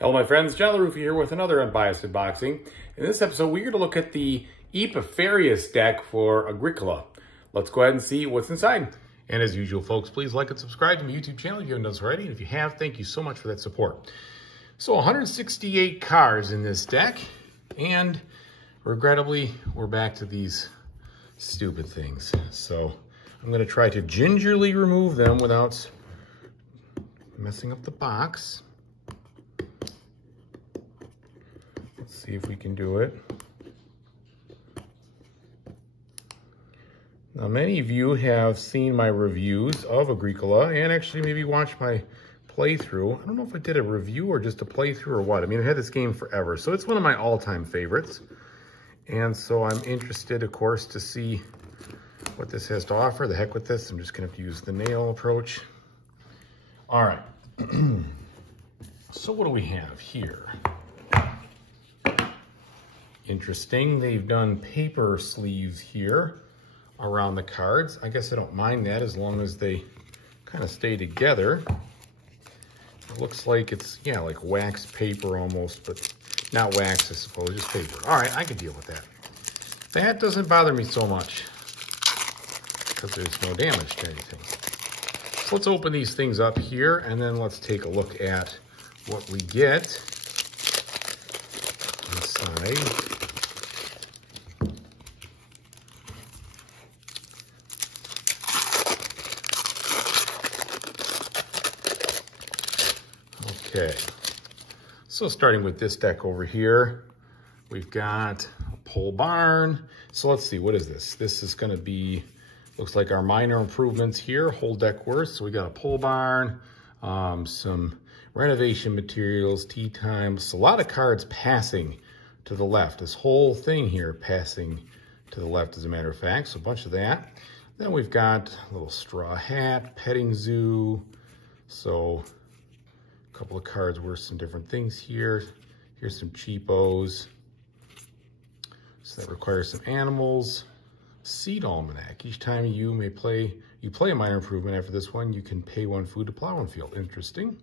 Hello my friends, John LaRuffa here with another Unbiased unboxing. In this episode, we're going to look at the Ephipparius deck for Agricola. Let's go ahead and see what's inside. And as usual, folks, please like and subscribe to my YouTube channel if you haven't done so already. And if you have, thank you so much for that support. So 168 cards in this deck. And regrettably, we're back to these stupid things. So I'm going to try to gingerly remove them without messing up the box. See if we can do it. Now, many of you have seen my reviews of Agricola and actually maybe watched my playthrough. I don't know if I did a review or just a playthrough or what. I mean, I had this game forever, so it's one of my all-time favorites. And so I'm interested, of course, to see what this has to offer. The heck with this. I'm just going to have to use the nail approach. All right. So what do we have here? Interesting, they've done paper sleeves here around the cards. I guess I don't mind that as long as they kind of stay together. It looks like it's, yeah, like wax paper almost, but not wax, I suppose, just paper. All right, I can deal with that. That doesn't bother me so much because there's no damage to anything. So let's open these things up here and then let's take a look at what we get inside. Okay, so starting with this deck over here, we've got a pole barn. So let's see, what is this? This is gonna be, looks like our minor improvements here, whole deck worth. So we got a pole barn, some renovation materials, tea times, a lot of cards passing to the left. This whole thing here passing to the left, as a matter of fact, so a bunch of that. Then we've got a little straw hat, petting zoo, so couple of cards worth some different things here. Here's some cheapos. So that requires some animals. Seed almanac. Each time you play a minor improvement after this one, you can pay one food to plow one field. Interesting.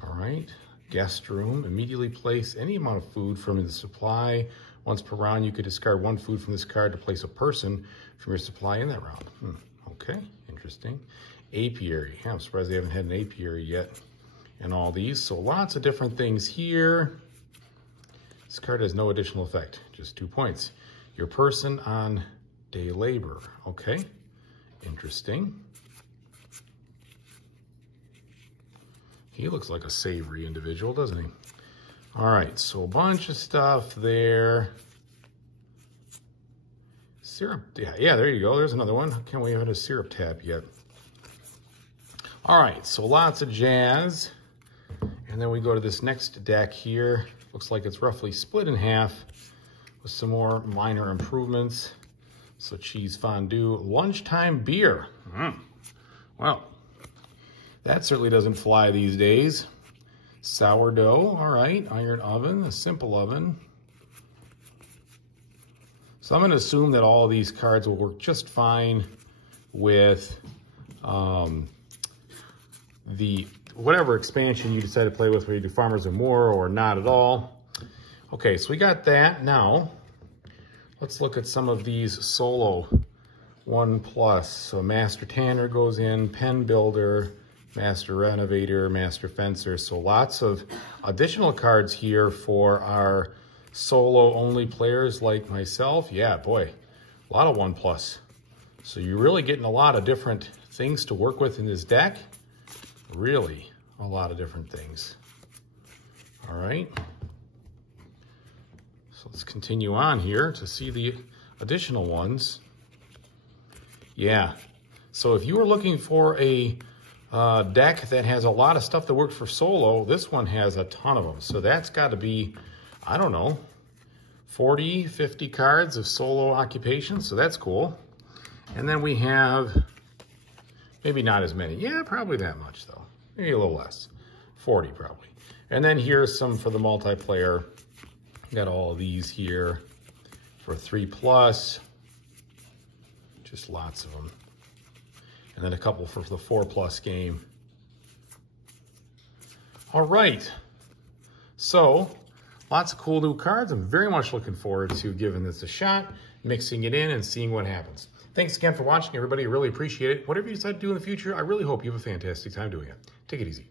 All right. Guest room. Immediately place any amount of food from the supply. Once per round, you could discard one food from this card to place a person from your supply in that round. Okay. Interesting. Apiary. Yeah, I'm surprised they haven't had an apiary yet in all these. So lots of different things here. This card has no additional effect, just 2 points. Your person on day labor. Okay, interesting. He looks like a savory individual, doesn't he? All right, so a bunch of stuff there. Syrup, yeah, there you go. There's another one. Can't we have a syrup tap yet? All right, so lots of jazz. And then we go to this next deck here. Looks like it's roughly split in half with some more minor improvements. So cheese fondue, lunchtime beer. Well, that certainly doesn't fly these days. Sourdough, all right, iron oven, a simple oven. So I'm gonna assume that all of these cards will work just fine with the whatever expansion you decide to play with, where you do Farmers of More or not at all. Okay, so we got that. Now, let's look at some of these solo 1+. So Master Tanner goes in, Pen Builder, Master Renovator, Master Fencer. So lots of additional cards here for our solo-only players like myself. Yeah, boy, a lot of 1+. So you're really getting a lot of different things to work with in this deck. Really a lot of different things. All right. So let's continue on here to see the additional ones. Yeah. So if you were looking for a deck that has a lot of stuff that works for solo, this one has a ton of them. So that's got to be, I don't know, 40, 50 cards of solo occupation. So that's cool. And then we have maybe not as many. Yeah, probably that much though. Maybe a little less. 40 probably. And then here's some for the multiplayer. Got all of these here for 3+. Just lots of them. And then a couple for the 4+ game. All right. So lots of cool new cards. I'm very much looking forward to giving this a shot, mixing it in and seeing what happens. Thanks again for watching, everybody. I really appreciate it. Whatever you decide to do in the future, I really hope you have a fantastic time doing it. Take it easy.